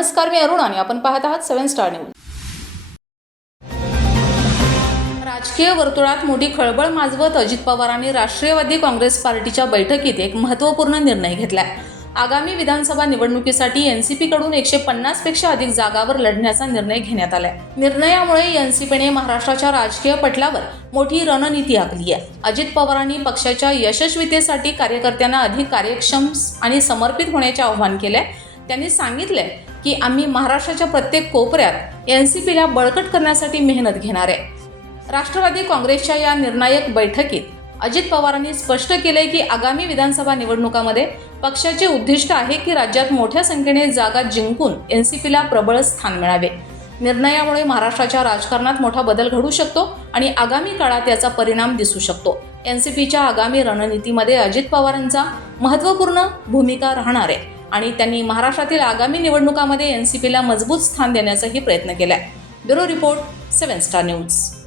नमस्कार मी अरुण आणि आपण पाहत आहात सेव्हन स्टार न्यूज. राजकीय वर्तुळात मोठी खळबळ माजवत अजित पवारांनी राष्ट्रीयवादी काँग्रेस पार्टीच्या बैठकीत एक महत्त्वपूर्ण निर्णय घेतलाय. आगामी विधानसभा निवडणुकीसाठी एनसीपी कडून एकशे पन्नासपेक्षा अधिक जागावर लढण्याचा निर्णय घेण्यात आलाय. निर्णयामुळे एनसीपीने महाराष्ट्राच्या राजकीय पटलावर मोठी रणनीती आखली आहे अजित पवारांनी पक्षाच्या यशस्वीतेसाठी कार्यकर्त्यांना अधिक कार्यक्षम आणि समर्पित होण्याचे आवाहन केलंय. त्यांनी सांगितलंय की आम्ही महाराष्ट्राच्या प्रत्येक कोपऱ्यात एन सी पीला बळकट करण्यासाठी मेहनत घेणार आहे. राष्ट्रवादी काँग्रेसच्या या निर्णायक बैठकीत अजित पवारांनी स्पष्ट केलंय की आगामी विधानसभा निवडणुकामध्ये पक्षाचे उद्दिष्ट आहे की राज्यात मोठ्या संख्येने जागा जिंकून एन सी पीला प्रबळ स्थान मिळावे. निर्णयामुळे महाराष्ट्राच्या राजकारणात मोठा बदल घडू शकतो आणि आगामी काळात याचा परिणाम दिसू शकतो. एन सी पीच्या आगामी रणनीतीमध्ये अजित पवारांचा महत्त्वपूर्ण भूमिका राहणार आहे. आणि त्यांनी महाराष्ट्रातील आगामी निवडणुकामध्ये एन सी पीला मजबूत स्थान देण्याचाही प्रयत्न केलाय. Bureau report seven star news.